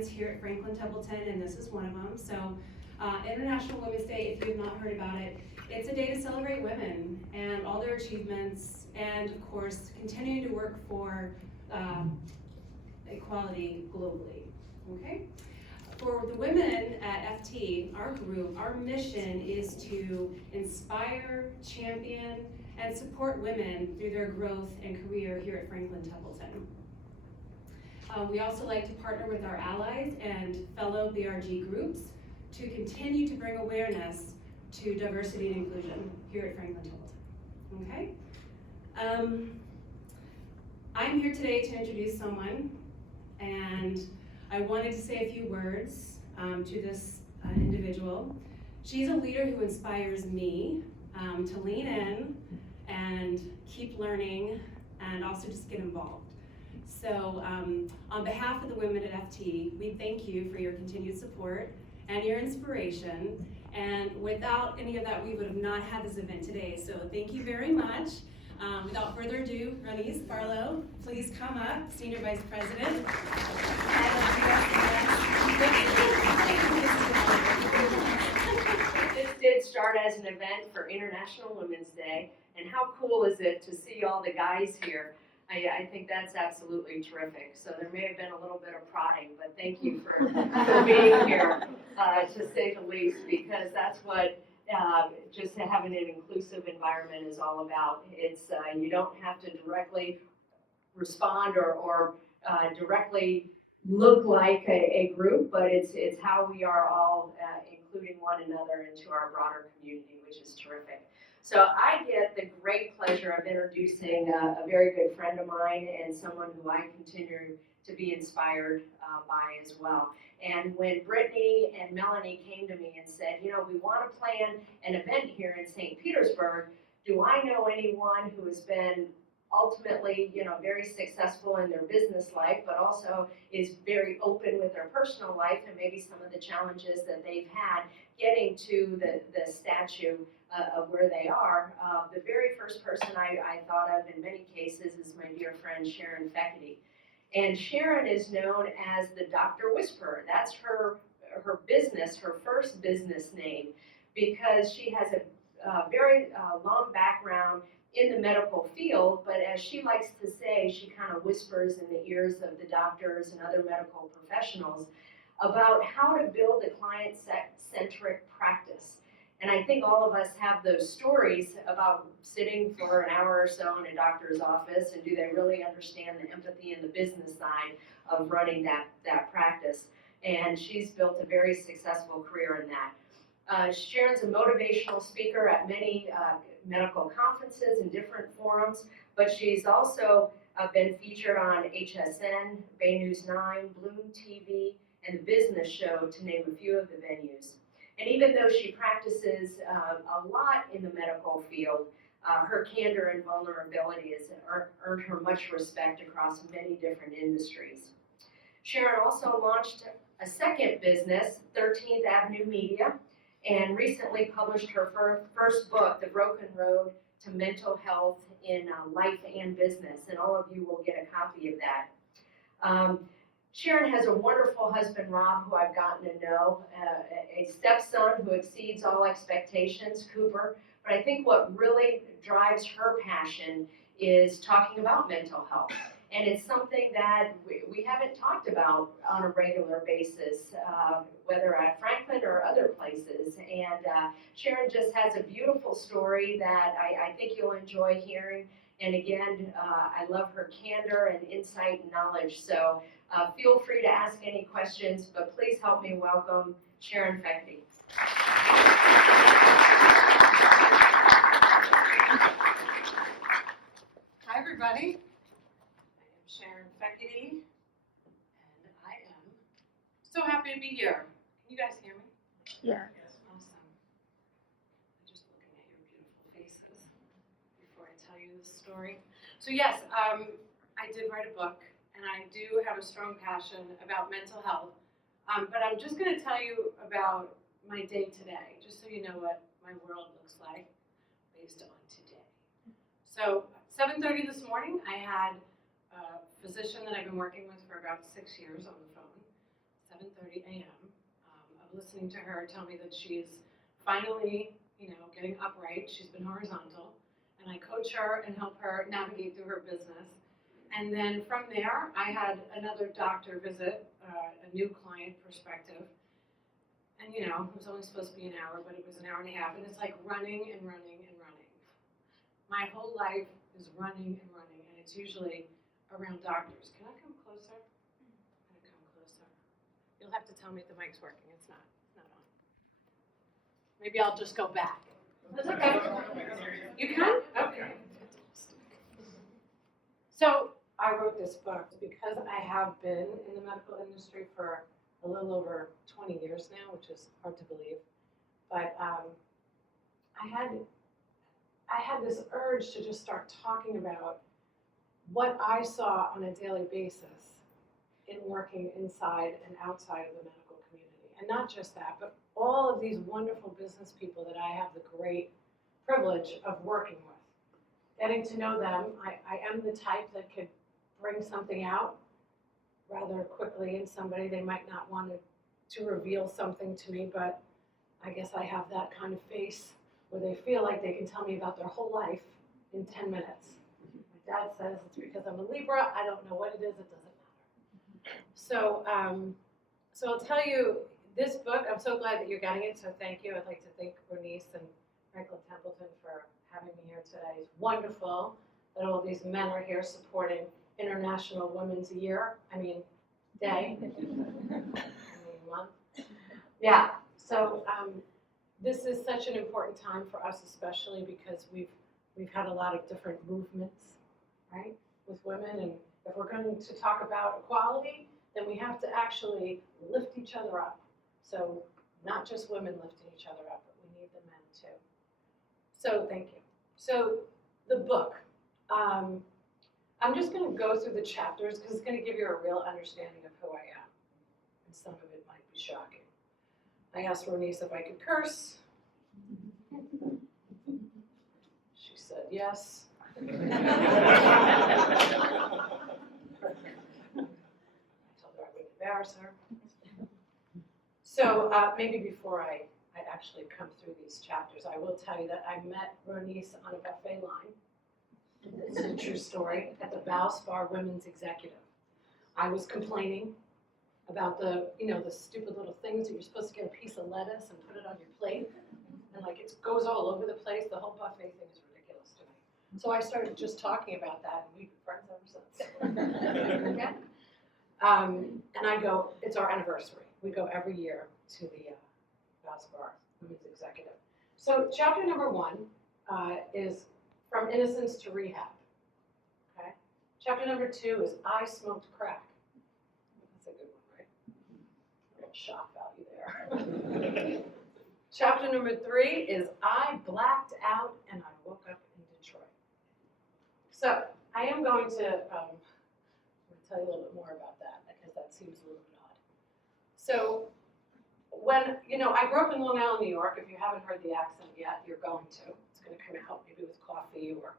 events here at Franklin Templeton, and this is one of them. So International Women's Day, if you have not heard about it, it's a day to celebrate women and all their achievements, and of course, continuing to work for equality globally, okay? For the women at FT, our group, our mission is to inspire, champion, and support women through their growth and career here at Franklin Templeton. We also like to partner with our allies and fellow BRG groups to continue to bring awareness to diversity and inclusion here at Franklin Templeton, okay? I'm here today to introduce someone, and I wanted to say a few words to this individual. She's a leader who inspires me to lean in and keep learning and also just get involved. So on behalf of the women at FT, we thank you for your continued support and your inspiration. And without any of that, we would have not had this event today. So thank you very much. Without further ado, Ronise Barlow, please come up, Senior Vice President. This did start as an event for International Women's Day, and how cool is it to see all the guys here? I think that's absolutely terrific. So there may have been a little bit of prodding, but thank you for being here, to say the least, because that's what just having an inclusive environment is all about. It's you don't have to directly respond or directly look like a group, but it's how we are all including one another into our broader community, which is terrific. So I get the great pleasure of introducing a very good friend of mine and someone who I continue to be inspired by as well. And when Brittany and Melanie came to me and said, you know, we want to plan an event here in St. Petersburg, do I know anyone who has been ultimately, you know, very successful in their business life, but also is very open with their personal life and maybe some of the challenges that they've had getting to the statue of where they are. The very first person I thought of in many cases is my dear friend Sharon Fekete. And Sharon is known as the Dr. Whisperer. That's her business, her first business name, because she has a very long background in the medical field, but as she likes to say, she kind of whispers in the ears of the doctors and other medical professionals about how to build a client-centric practice. And I think all of us have those stories about sitting for an hour or so in a doctor's office, and do they really understand the empathy and the business side of running that practice? And she's built a very successful career in that. Sharon's a motivational speaker at many medical conferences and different forums, but she's also been featured on HSN, Bay News 9, Bloom TV, and The Business Show, to name a few of the venues. And even though she practices a lot in the medical field, her candor and vulnerability has earned her much respect across many different industries. Sharon also launched a second business, 13th Avenue Media, and recently published her first book, The Broken Road to Mental Health in Life and Business, and all of you will get a copy of that. Sharon has a wonderful husband, Rob, who I've gotten to know, a stepson who exceeds all expectations, Cooper, but I think what really drives her passion is talking about mental health. And it's something that we haven't talked about on a regular basis, whether at Franklin or other places. And Sharon just has a beautiful story that I think you'll enjoy hearing. And again, I love her candor and insight and knowledge. So feel free to ask any questions, but please help me welcome Sharon Fekete. Hi, everybody. Sharon Fekete, and I am so happy to be here. Can you guys hear me? Yeah. Yes. Awesome. I'm just looking at your beautiful faces before I tell you this story. So yes, I did write a book, and I do have a strong passion about mental health, but I'm just going to tell you about my day today, just so you know what my world looks like based on today. So 7:30 this morning, I had a physician that I've been working with for about 6 years on the phone 7:30 a.m. Of listening to her tell me that she's finally, getting upright. She's been horizontal, and I coach her and help her navigate through her business. And then from there, I had another doctor visit, a new client perspective. And it was only supposed to be an hour, but it was an hour and a half. And it's like running and running and running. My whole life is running and running, and it's usually around doctors. Can I come closer? I'm gonna come closer. You'll have to tell me if the mic's working. It's not on. Maybe I'll just go back. That's okay. You can? Okay. So I wrote this book because I have been in the medical industry for a little over 20 years now, which is hard to believe. But I had this urge to just start talking about what I saw on a daily basis in working inside and outside of the medical community. And not just that, but all of these wonderful business people that I have the great privilege of working with. Getting to know them, I am the type that could bring something out rather quickly in somebody. They might not want to reveal something to me, but I guess I have that kind of face where they feel like they can tell me about their whole life in 10 minutes. My dad says it's because I'm a Libra. I don't know what it is. It doesn't matter. So I'll tell you, this book, I'm so glad that you're getting it, so thank you. I'd like to thank Bernice and Franklin Templeton for having me here today. It's wonderful that all these men are here supporting International Women's Day. Month. Yeah, so this is such an important time for us, especially because we've had a lot of different movements, right, with women. And if we're going to talk about equality, then we have to actually lift each other up. So not just women lifting each other up, but we need the men too. So thank you. So the book, I'm just going to go through the chapters because it's going to give you a real understanding of who I am. And some of it might be shocking. I asked Ronice if I could curse. She said yes. I told her I wouldn't embarrass her. So maybe before I actually come through these chapters, I will tell you that I met Ronice on a buffet line. This is a true story, at the Valspar Women's Executive. I was complaining about the stupid little things that you're supposed to get a piece of lettuce and put it on your plate. And it goes all over the place. The whole buffet thing is ridiculous to me. So I started just talking about that, and we've been friends ever since. Okay? And I go, it's our anniversary. We go every year to the Valspar Women's Executive. So chapter number 1 is From Innocence to Rehab. Okay? Chapter number 2 is I Smoked Crack. That's a good one, right? A little shock value there. Chapter number 3 is I Blacked Out and I Woke Up in Detroit. So I am going to tell you a little bit more about that because that seems a little bit odd. So when, I grew up in Long Island, New York. If you haven't heard the accent yet, you're going to. It's going to come out maybe with coffee or,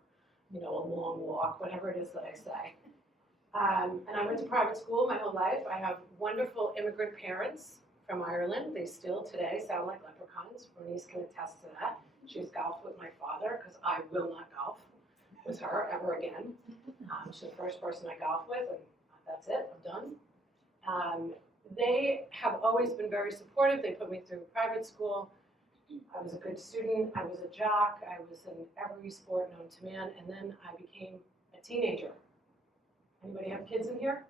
a long walk, whatever it is that I say. And I went to private school my whole life. I have wonderful immigrant parents from Ireland. They still today sound like leprechauns. Bernice can attest to that. She's golfed with my father because I will not golf with her ever again. She's the first person I golf with, and that's it. I'm done. They have always been very supportive. They put me through private school. I was a good student. I was a jock. I was in every sport known to man. And then I became a teenager. Anybody have kids in here?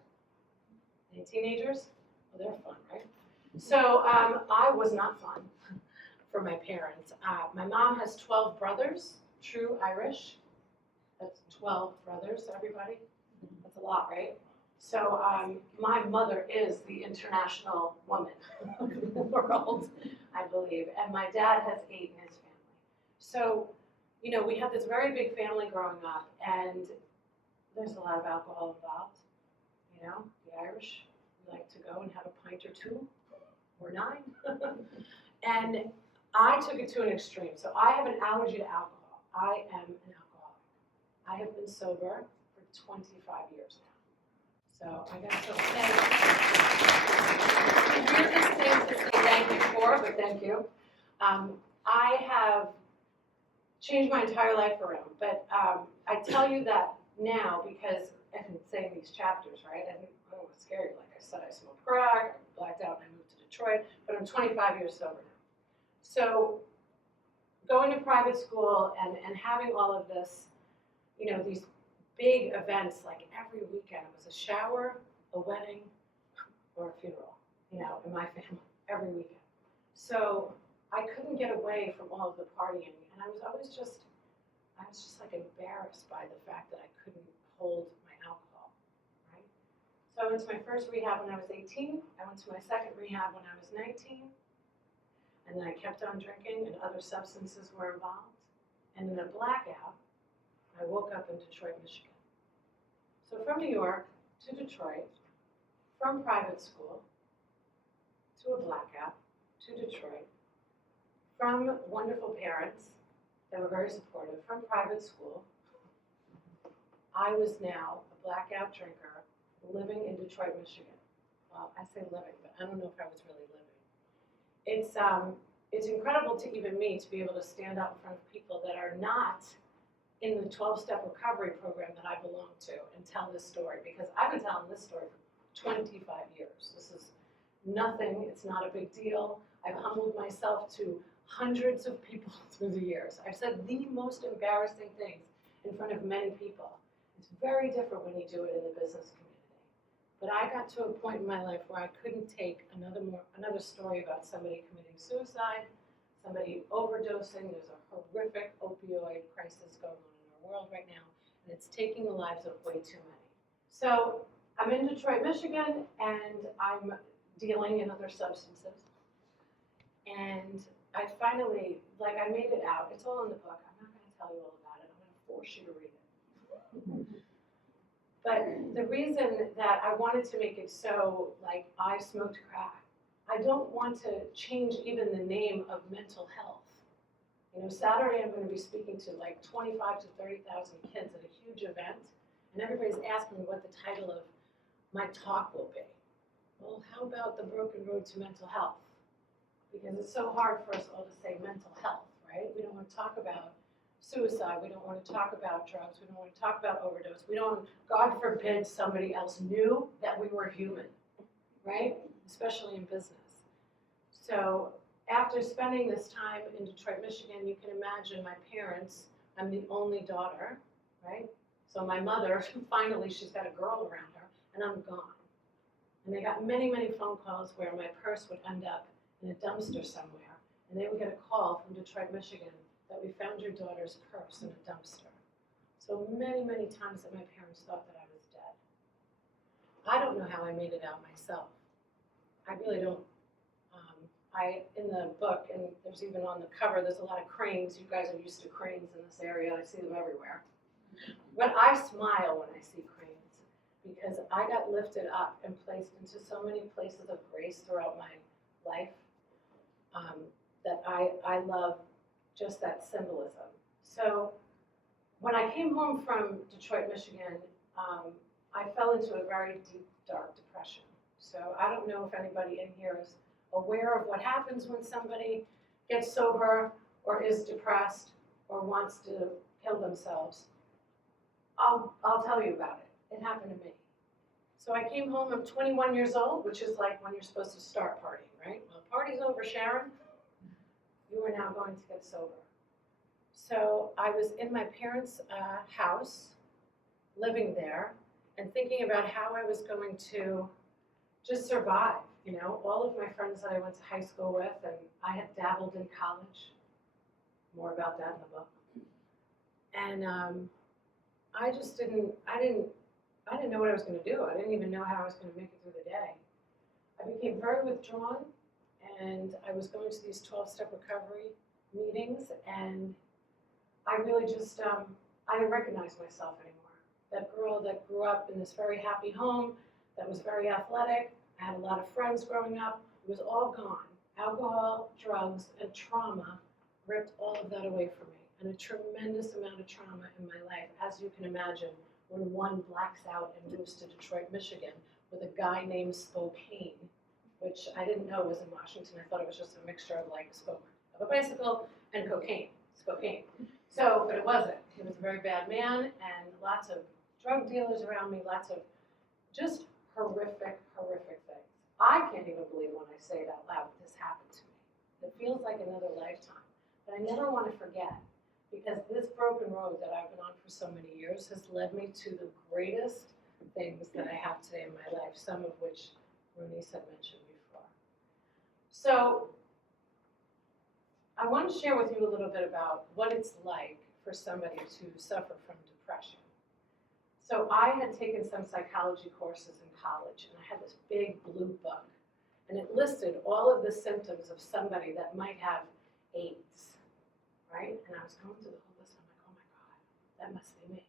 Any teenagers? Well, they're fun, right? So I was not fun for my parents. My mom has 12 brothers, true Irish. That's 12 brothers, everybody. That's a lot, right? So my mother is the international woman of the world, I believe. And my dad has 8 in his family. So, we had this very big family growing up, and there's a lot of alcohol involved. The Irish like to go and have a pint or 2 or 9. And I took it to an extreme. So I have an allergy to alcohol. I am an alcoholic. I have been sober for 25 years now. So I got to say, Thank you. I have changed my entire life around, but I tell you that now because I've been saying these chapters, right? And I don't want to scare you. Like I said, I smoked crack, I blacked out, and I moved to Detroit, but I'm 25 years sober now. So going to private school and having all of this, you know, these big events, like every weekend, it was a shower, a wedding, or a funeral, you know, in my family, every weekend. So I couldn't get away from all of the partying, and I was just like embarrassed by the fact that I couldn't hold my alcohol, right? So I went to my first rehab when I was 18, I went to my second rehab when I was 19, and then I kept on drinking and other substances were involved, and in a blackout, I woke up in Detroit, Michigan. So from New York to Detroit, from private school to a blackout to Detroit, from wonderful parents that were very supportive, from private school, I was now a blackout drinker living in Detroit, Michigan. Well, I say living, but I don't know if I was really living. It's incredible to even me to be able to stand up in front of people that are not in the 12-step recovery program that I belong to and tell this story, because I've been telling this story for 25 years. This is nothing, it's not a big deal. I've humbled myself to hundreds of people through the years. I've said the most embarrassing things in front of many people. It's very different when you do it in the business community. But I got to a point in my life where I couldn't take another story about somebody committing suicide, somebody overdosing. There's a horrific opioid crisis going on in our world right now, and it's taking the lives of way too many. So I'm in Detroit, Michigan, and I'm dealing in other substances. And I finally, I made it out. It's all in the book. I'm not going to tell you all about it. I'm going to force you to read it. But the reason that I wanted to make it so, I smoked crack, I don't want to change even the name of mental health. You know, Saturday I'm going to be speaking to 25 to 30,000 kids at a huge event, and everybody's asking me what the title of my talk will be. Well, how about the broken road to mental health? Because it's so hard for us all to say mental health, right? We don't want to talk about suicide. We don't want to talk about drugs. We don't want to talk about overdose. We don't, God forbid, somebody else knew that we were human, right? Especially in business. So after spending this time in Detroit, Michigan, you can imagine my parents, I'm the only daughter, right? So my mother, finally, she's got a girl around her, and I'm gone. And they got many, many phone calls where my purse would end up in a dumpster somewhere, and they would get a call from Detroit, Michigan, that we found your daughter's purse in a dumpster. So many, many times that my parents thought that I was dead. I don't know how I made it out myself. I really don't. In the book, and there's even on the cover, there's a lot of cranes. You guys are used to cranes in this area. I see them everywhere. But I smile when I see cranes, because I got lifted up and placed into so many places of grace throughout my life that I love just that symbolism. So when I came home from Detroit, Michigan, I fell into a very deep, dark depression. So I don't know if anybody in here is aware of what happens when somebody gets sober or is depressed or wants to kill themselves. I'll tell you about it. It happened to me. So I came home, I'm 21 years old, which is like when you're supposed to start partying, right? Well, party's over, Sharon. You are now going to get sober. So I was in my parents' house, living there, and thinking about how I was going to just survive. You know, all of my friends that I went to high school with, and I had dabbled in college. More about that in the book. And I didn't know what I was going to do. I didn't even know how I was going to make it through the day. I became very withdrawn, and I was going to these 12-step recovery meetings, and I really just, I didn't recognize myself anymore. That girl that grew up in this very happy home, that was very athletic, I had a lot of friends growing up, it was all gone. Alcohol, drugs, and trauma ripped all of that away from me, and a tremendous amount of trauma in my life, as you can imagine, when one blacks out and moves to Detroit, Michigan, with a guy named Spokane, which I didn't know was in Washington. I thought it was just a mixture of like a spoke of a bicycle and cocaine. It's cocaine. So, but it wasn't. He was a very bad man, and lots of drug dealers around me, lots of just horrific, horrific things. I can't even believe when I say it out loud that this happened to me. It feels like another lifetime. But I never want to forget, because this broken road that I've been on for so many years has led me to the greatest things that I have today in my life, some of which Bernice had mentioned before. So I want to share with you a little bit about what it's like for somebody to suffer from depression. So I had taken some psychology courses in college, and I had this big blue book, and it listed all of the symptoms of somebody that might have AIDS, right? And I was going through the whole list, and I'm like, oh my God, that must be me.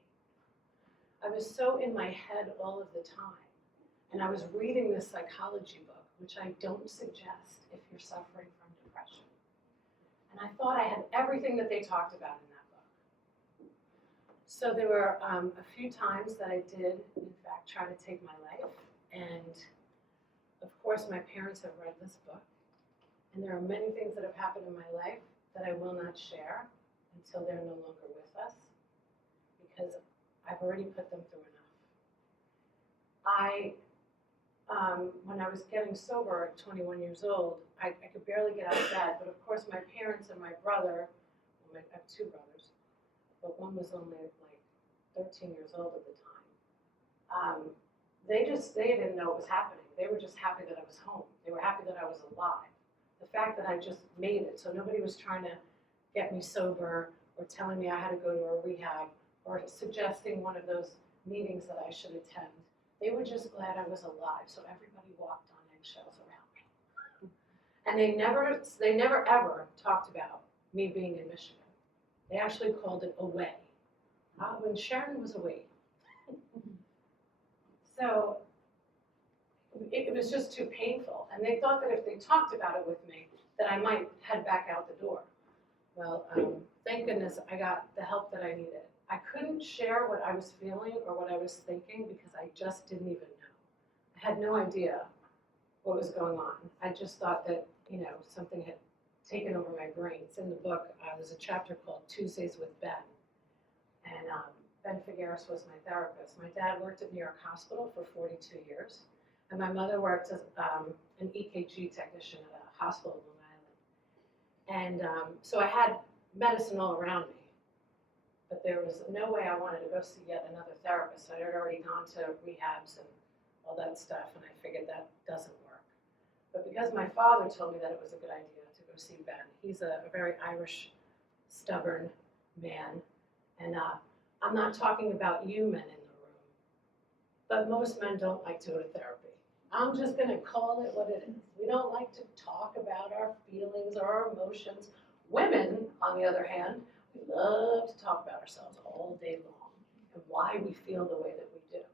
I was so in my head all of the time, and I was reading this psychology book, which I don't suggest if you're suffering from depression. And I thought I had everything that they talked about in that book. So there were a few times that I did, in fact, try to take my life. And of course, my parents have read this book. And there are many things that have happened in my life that I will not share until they're no longer with us, because I've already put them through enough. When I was getting sober at 21 years old, I could barely get out of bed, but of course my parents and my brother, I have two brothers, but one was only like 13 years old at the time. They didn't know what was happening. They were just happy that I was home. They were happy that I was alive. The fact that I just made it, so nobody was trying to get me sober or telling me I had to go to a rehab or suggesting one of those meetings that I should attend. They were just glad I was alive, so everybody walked on eggshells around me. And they never ever talked about me being in Michigan. They actually called it away, when Sharon was away. So it was just too painful, and they thought that if they talked about it with me, that I might head back out the door. Well, thank goodness I got the help that I needed. I couldn't share what I was feeling or what I was thinking because I just didn't even know. I had no idea what was going on. I just thought that, something had taken over my brain. It's in the book. There's a chapter called Tuesdays with Ben. And Ben Figueres was my therapist. My dad worked at New York Hospital for 42 years. And my mother worked as an EKG technician at a hospital in Long Island. And so I had medicine all around me. But there was no way I wanted to go see yet another therapist. I had already gone to rehabs and all that stuff, and I figured that doesn't work. But because my father told me that it was a good idea to go see Ben, he's a very Irish, stubborn man. And I'm not talking about you men in the room, but most men don't like to go to therapy. I'm just going to call it what it is. We don't like to talk about our feelings or our emotions. Women, on the other hand, we love to talk about ourselves all day long and why we feel the way that we do.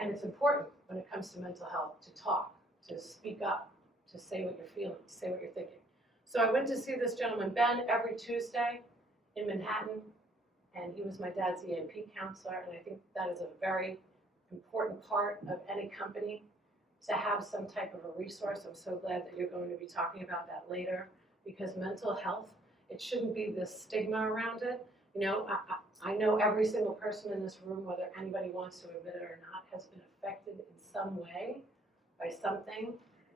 And it's important when it comes to mental health to talk, to speak up, to say what you're feeling, to say what you're thinking. So I went to see this gentleman, Ben, every Tuesday in Manhattan, and he was my dad's EMP counselor, and I think that is a very important part of any company to have some type of a resource. I'm so glad that you're going to be talking about that later, because mental health, it shouldn't be this stigma around it. I know every single person in this room, whether anybody wants to admit it or not, has been affected in some way by something: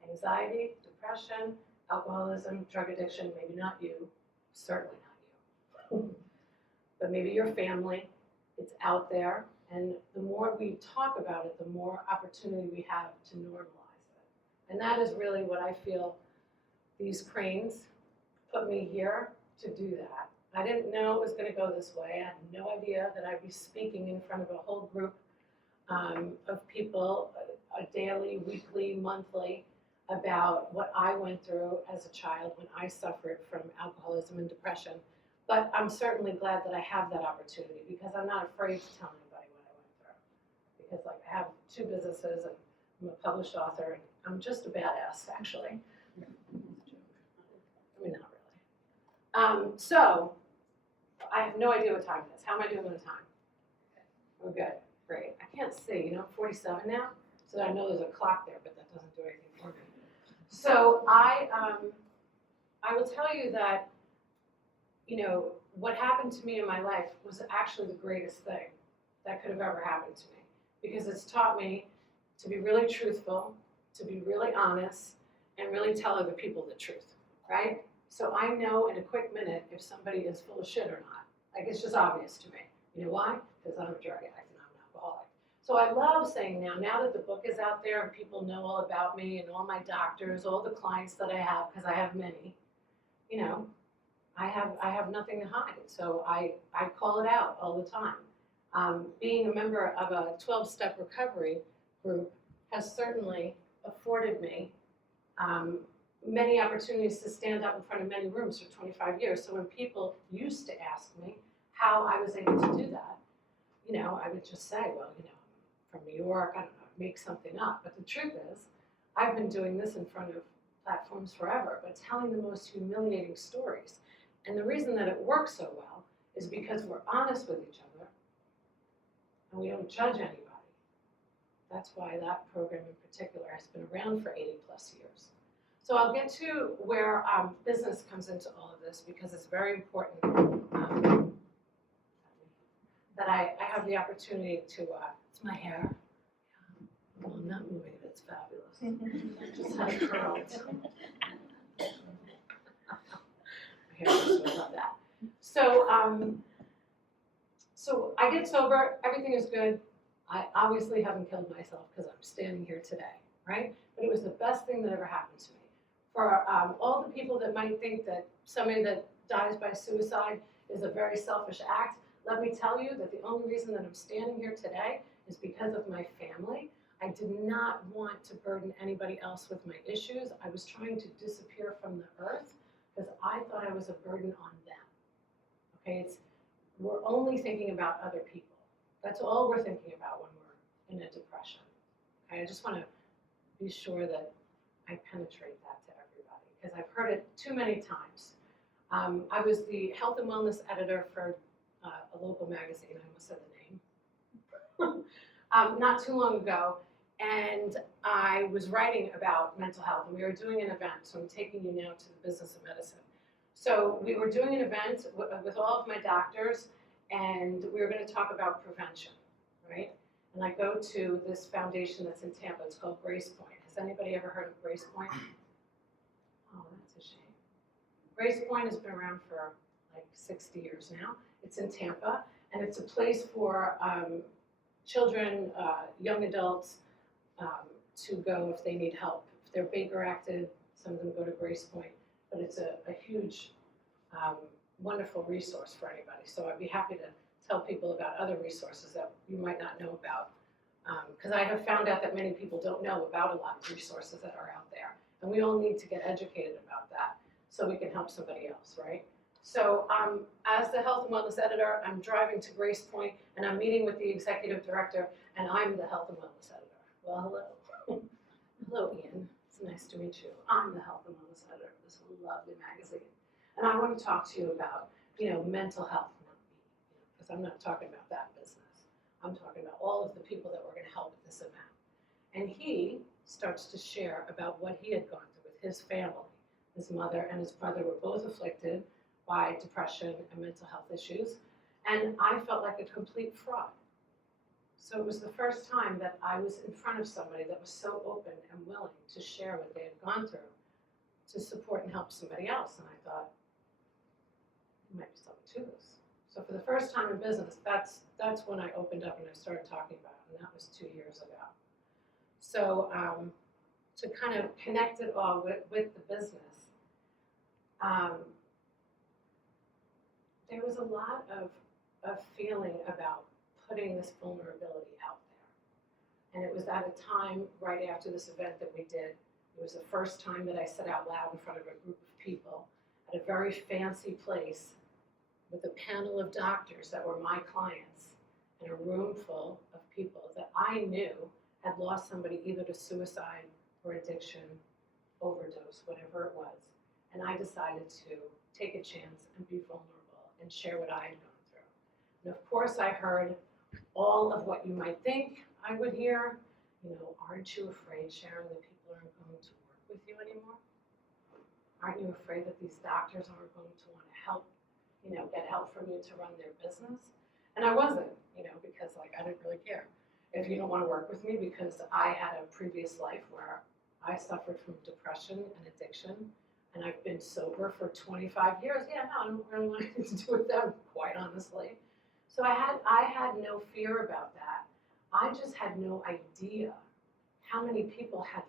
anxiety, depression, alcoholism, drug addiction. Maybe not you, certainly not you, but maybe your family. It's out there, and the more we talk about it, the more opportunity we have to normalize it. And that is really what I feel these cranes put me here to do that. I didn't know it was going to go this way. I had no idea that I'd be speaking in front of a whole group of people, daily, weekly, monthly, about what I went through as a child when I suffered from alcoholism and depression. But I'm certainly glad that I have that opportunity, because I'm not afraid to tell anybody what I went through. Because I have 2 businesses, and I'm a published author, and I'm just a badass, actually. I mean, not really. So, I have no idea what time it is. How am I doing with the time? We're good. Great. I can't see. 47 now, so I know there's a clock there, but that doesn't do So I will tell you that, what happened to me in my life was actually the greatest thing that could have ever happened to me, because it's taught me to be really truthful, to be really honest, and really tell other people the truth, right? So I know in a quick minute if somebody is full of shit or not. Like, it's just obvious to me. You know why? Because I'm a drug addict and I'm an alcoholic. So I love saying now that the book is out there and people know all about me and all my doctors, all the clients that I have, because I have many, I have nothing to hide. So I call it out all the time. Being a member of a 12-step recovery group has certainly afforded me many opportunities to stand up in front of many rooms for 25 years. So when people used to ask me how I was able to do that, I would just say, well, I'm from New York, I don't know, make something up. But the truth is, I've been doing this in front of platforms forever, but telling the most humiliating stories. And the reason that it works so well is because we're honest with each other and we don't judge anybody. That's why that program in particular has been around for 80 plus years. So I'll get to where business comes into all of this, because it's very important that I have the opportunity to, it's my hair. Well, I'm not moving it, it's fabulous. Just had it curled. My hair, so I love that. So I get sober, everything is good. I obviously haven't killed myself because I'm standing here today, right? But it was the best thing that ever happened to me. For all the people that might think that somebody that dies by suicide is a very selfish act, let me tell you that the only reason that I'm standing here today is because of my family. I did not want to burden anybody else with my issues. I was trying to disappear from the earth because I thought I was a burden on them. Okay, we're only thinking about other people. That's all we're thinking about when we're in a depression. Okay, I just want to be sure that I penetrate that to everybody, because I've heard it too many times. I was the health and wellness editor for a local magazine. I almost said the name. Not too long ago, and I was writing about mental health, and we were doing an event. So I'm taking you now to the business of medicine. So we were doing an event with all of my doctors, and we were going to talk about prevention, right? And I go to this foundation that's in Tampa. It's called Grace Point. Has anybody ever heard of Grace Point? Oh, that's a shame. Grace Point has been around for like 60 years now. It's in Tampa, and it's a place for children, young adults to go if they need help. If they're Baker acted, some of them go to Grace Point, but it's a huge, wonderful resource for anybody. So I'd be happy to tell people about other resources that you might not know about, because I have found out that many people don't know about a lot of resources that are out there, and we all need to get educated about that so we can help somebody else, right? So as the health and wellness editor, I'm driving to Grace Point, and I'm meeting with the executive director, and I'm the health and wellness editor. Well, hello. Hello, Ian. It's nice to meet you. I'm the health and wellness editor of this lovely magazine. And I want to talk to you about, mental health, because I'm not talking about that business. I'm talking about all of the people that we're going to help at this event. And he starts to share about what he had gone through with his family. His mother and his brother were both afflicted by depression and mental health issues. And I felt like a complete fraud. So it was the first time that I was in front of somebody that was so open and willing to share what they had gone through to support and help somebody else. And I thought, there might be something to this. So for the first time in business, that's when I opened up and I started talking about it, and that was 2 years ago. So to kind of connect it all with the business, there was a lot of feeling about putting this vulnerability out there. And it was at a time right after this event that we did. It was the first time that I said out loud in front of a group of people at a very fancy place with a panel of doctors that were my clients and a room full of people that I knew had lost somebody either to suicide or addiction, overdose, whatever it was. And I decided to take a chance and be vulnerable and share what I had gone through. And of course I heard all of what you might think I would hear. Aren't you afraid, Sharon, that people aren't going to work with you anymore? Aren't you afraid that these doctors aren't going to want to help, get help from you to run their business? And I wasn't, because I didn't really care if you don't want to work with me, because I had a previous life where I suffered from depression and addiction, and I've been sober for 25 years. Yeah, no, I don't really want anything to do with them, quite honestly. So I had no fear about that. I just had no idea how many people had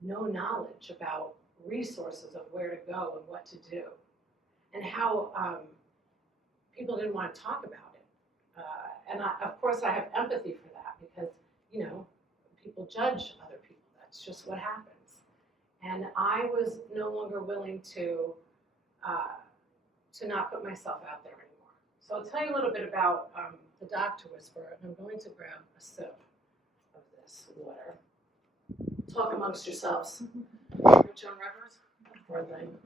no knowledge about resources of where to go and what to do, and how people didn't want to talk about it. And of course I have empathy for that, because people judge other people. That's just what happens. And I was no longer willing to not put myself out there anymore. So I'll tell you a little bit about the Doctor Whisperer, and I'm going to grab a sip of this water. Talk amongst yourselves. Joan Rivers? Poor thing.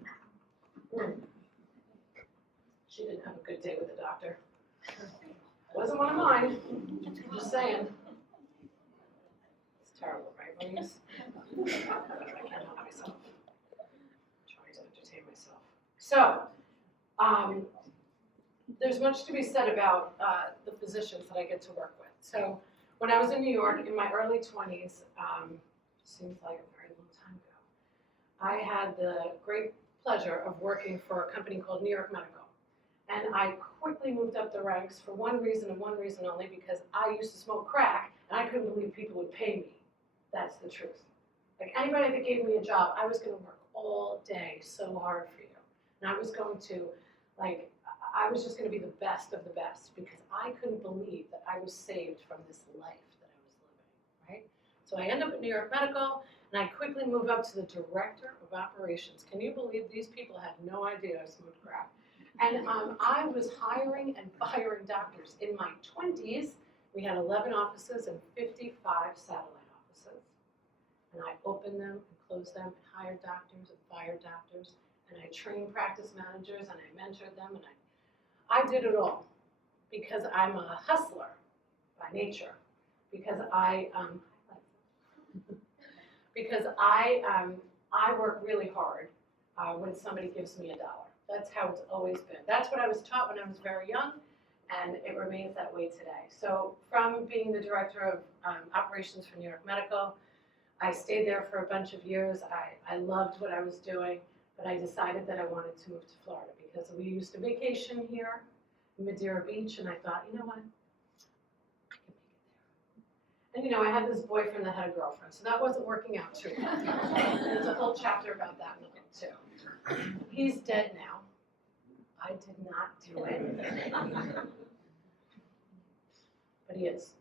She didn't have a good day with the doctor. Wasn't one of mine. I'm just saying. It's terrible, right, ladies? I can't help myself. I'm trying to entertain myself. So, there's much to be said about the physicians that I get to work with. So, when I was in New York in my early 20s, seems like a very long time ago, I had the great pleasure of working for a company called New York Medical. And I quickly moved up the ranks for one reason and one reason only, because I used to smoke crack and I couldn't believe people would pay me. That's the truth. Anybody that gave me a job, I was going to work all day so hard for you. And I was going to, I was just going to be the best of the best, because I couldn't believe that I was saved from this life that I was living, right? So I end up at New York Medical, and I quickly move up to the director of operations. Can you believe these people had no idea I smoked crack? And I was hiring and firing doctors. In my 20s, we had 11 offices and 55 satellite offices. And I opened them and closed them and hired doctors and fired doctors. And I trained practice managers and I mentored them. And I did it all, because I'm a hustler by nature. Because I work really hard when somebody gives me $1. That's how it's always been. That's what I was taught when I was very young, and it remains that way today. So from being the director of operations for New York Medical, I stayed there for a bunch of years. I loved what I was doing, but I decided that I wanted to move to Florida, because we used to vacation here in Madeira Beach, and I thought, you know what, I can make it there. And I had this boyfriend that had a girlfriend, so that wasn't working out too well. There's a whole chapter about that in the book too. He's dead now. I did not do it. But he is.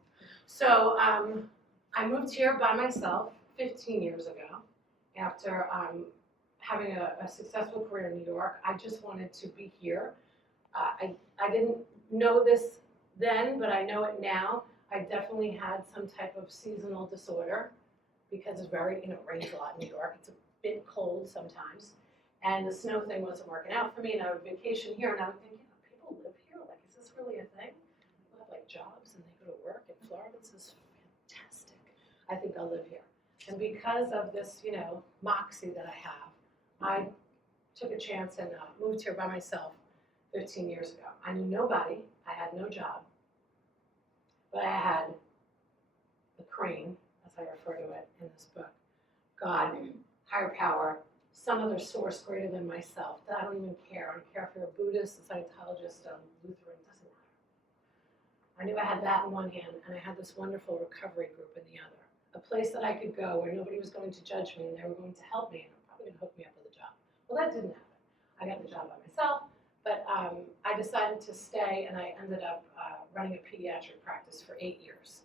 So I moved here by myself 15 years ago, after having a successful career in New York. I just wanted to be here. I didn't know this then, but I know it now. I definitely had some type of seasonal disorder, because it's very, it rains a lot in New York. It's a bit cold sometimes. And the snow thing wasn't working out for me, and I would vacation here, and I would think, people live here? Is this really a thing? People have jobs and they go to work in Florida. This is fantastic. I think I'll live here. And because of this, moxie that I have, I took a chance and moved here by myself 15 years ago. I knew nobody. I had no job. But I had the crane, as I refer to it in this book, God, higher power, some other source greater than myself, that I don't even care. I don't care if you're a Buddhist, a Scientologist, a Lutheran, doesn't matter. I knew I had that in one hand, and I had this wonderful recovery group in the other. A place that I could go where nobody was going to judge me, and they were going to help me, and they're probably going to hook me up with a job. Well, that didn't happen. I got the job by myself, but I decided to stay, and I ended up running a pediatric practice for 8 years.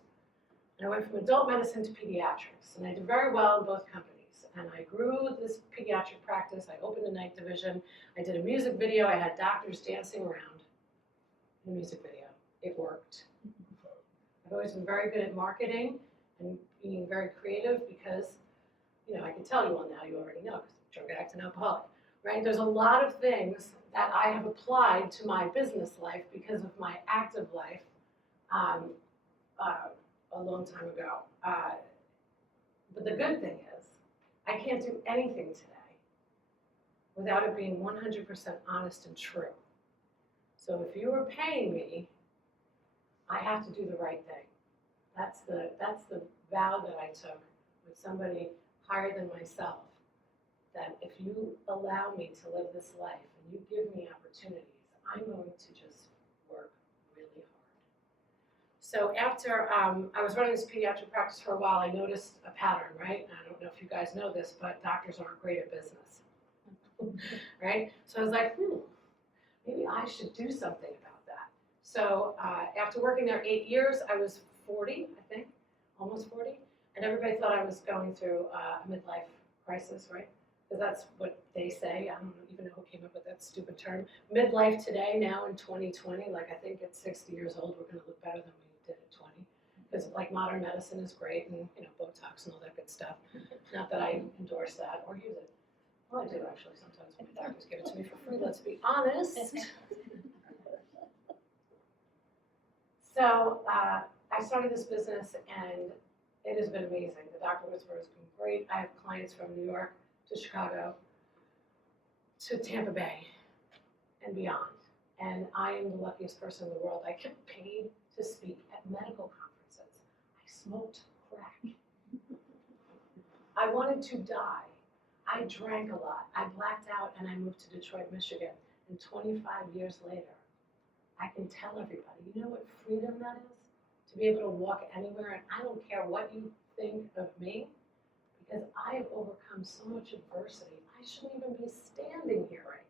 And I went from adult medicine to pediatrics, and I did very well in both companies. And I grew this pediatric practice. I opened a night division. I did a music video. I had doctors dancing around in a music video. It worked. I've always been very good at marketing and being very creative, because, I can tell you all now, you already know, because I'm drug addict and alcoholic, right? There's a lot of things that I have applied to my business life because of my active life a long time ago. But the good thing is, I can't do anything today without it being 100% honest and true. So if you are paying me, I have to do the right thing. That's the vow that I took with somebody higher than myself, that if you allow me to live this life and you give me opportunities, I'm going to just work really hard. So after I was running this pediatric practice for a while, I noticed a pattern, right? I don't know if you guys know this, but doctors aren't great at business, right? So I was like, maybe I should do something about that. So after working there 8 years, I was 40, I think, almost 40, and everybody thought I was going through a midlife crisis, right? Because that's what they say. I don't even know who came up with that stupid term. Midlife today, now in 2020, like I think at 60 years old, we're going to look better than we did at 20. Because like modern medicine is great, and Botox and all that good stuff. Not that I endorse that or use it. Well, I do actually sometimes when my doctors give it to me for free, let's be honest. So I started this business and it has been amazing. The Dr. Whisperer has been great. I have clients from New York to Chicago to Tampa Bay and beyond. And I am the luckiest person in the world. I get paid to speak at medical conferences. I smoked crack. I wanted to die. I drank a lot. I blacked out and I moved to Detroit, Michigan. And 25 years later, I can tell everybody, you know what freedom that is? To be able to walk anywhere, and I don't care what you think of me, because I have overcome so much adversity. I shouldn't even be standing here right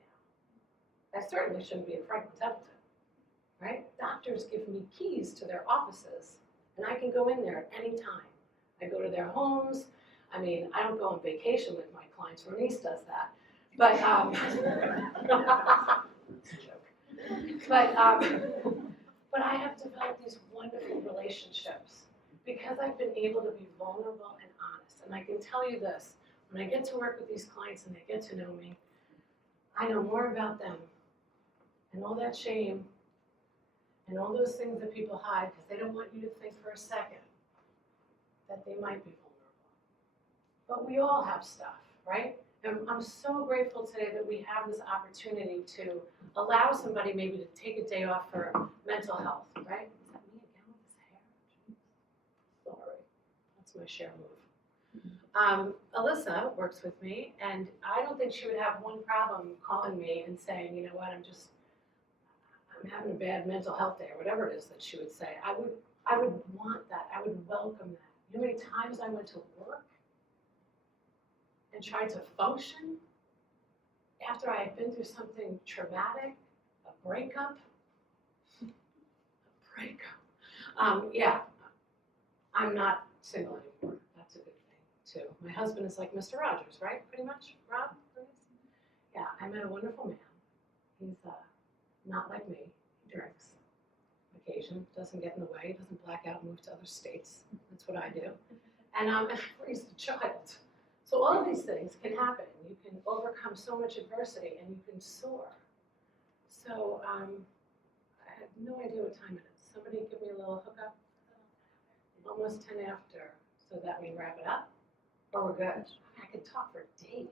now. I certainly shouldn't be at Franklin Templeton, right? Doctors give me keys to their offices, and I can go in there at any time. I go to their homes. I mean, I don't go on vacation with my clients. Bernice does that. But, but I have developed these wonderful relationships because I've been able to be vulnerable and honest. And I can tell you this, when I get to work with these clients and they get to know me, I know more about them and all that shame and all those things that people hide because they don't want you to think for a second that they might be vulnerable. But we all have stuff, right? And I'm so grateful today that we have this opportunity to allow somebody maybe to take a day off for mental health, right? Is that me again with this hair? Sorry, that's my share move. Alyssa works with me, and I don't think she would have one problem calling me and saying, you know what, I'm having a bad mental health day, or whatever it is that she would say. I would want that. I would welcome that. You know how many times I went to work and tried to function after I had been through something traumatic, a breakup. Yeah, I'm not single anymore. That's a good thing too. My husband is like Mr. Rogers, right? Pretty much, Rob? Yeah, I met a wonderful man. He's not like me. He drinks occasion, doesn't get in the way, doesn't black out and move to other states. That's what I do. And I raised a child. So all of these things can happen. You can overcome so much adversity and you can soar. So I have no idea what time it is. Somebody give me a little hookup. Almost 10 after, so that we wrap it up, or we're good. I could talk for days.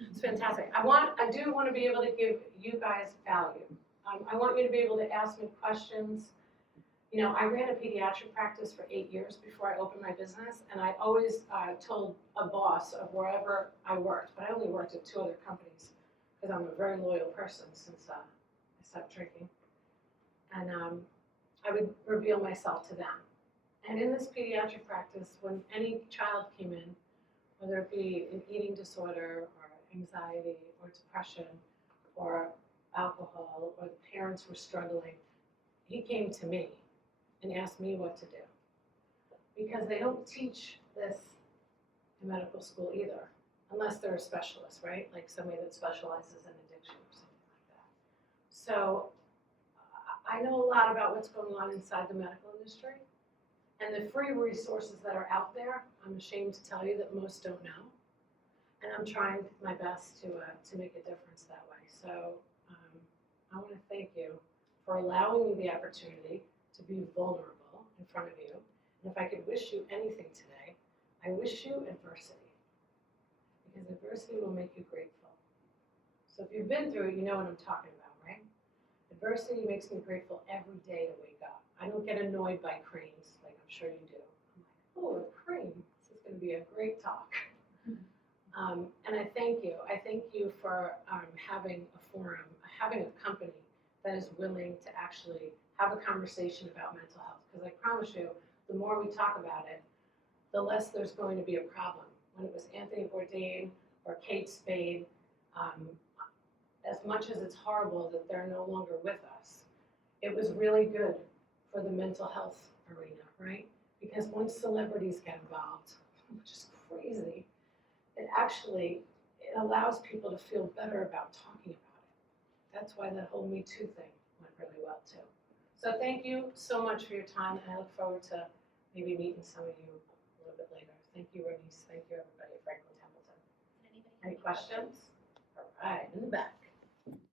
It's fantastic. I do want to be able to give you guys value. I want you to be able to ask me questions. You know, I ran a pediatric practice for 8 years before I opened my business, and I always told a boss of wherever I worked, but I only worked at 2 other companies because I'm a very loyal person since I stopped drinking. And I would reveal myself to them. And in this pediatric practice, when any child came in, whether it be an eating disorder or anxiety or depression or alcohol or the parents were struggling, he came to me and asked me what to do. Because they don't teach this in medical school either, unless they're a specialist, right? Like somebody that specializes in addiction or something like that. So I know a lot about what's going on inside the medical industry. And the free resources that are out there, I'm ashamed to tell you that most don't know. And I'm trying my best to make a difference that way. So I want to thank you for allowing me the opportunity to be vulnerable in front of you. And if I could wish you anything today, I wish you adversity. adversity will make you grateful. So if you've been through it, you know what I'm talking about, right? Adversity makes me grateful every day to wake up. I don't get annoyed by cranes, like I'm sure you do. I'm like, oh, a crane. This is going to be a great talk. And I thank you. I thank you for having a forum, having a company that is willing to actually have a conversation about mental health. Because I promise you, the more we talk about it, the less there's going to be a problem. When it was Anthony Bourdain or Kate Spade, as much as it's horrible that they're no longer with us, it was really good for the mental health arena, right? Because once celebrities get involved, which is crazy, it allows people to feel better about talking about it. That's why that whole Me Too thing went really well too. So thank you so much for your time, and I look forward to maybe meeting some of you a little bit later. Thank you, Bernice. Thank you, everybody at Franklin Templeton. Any questions? All right, in the back.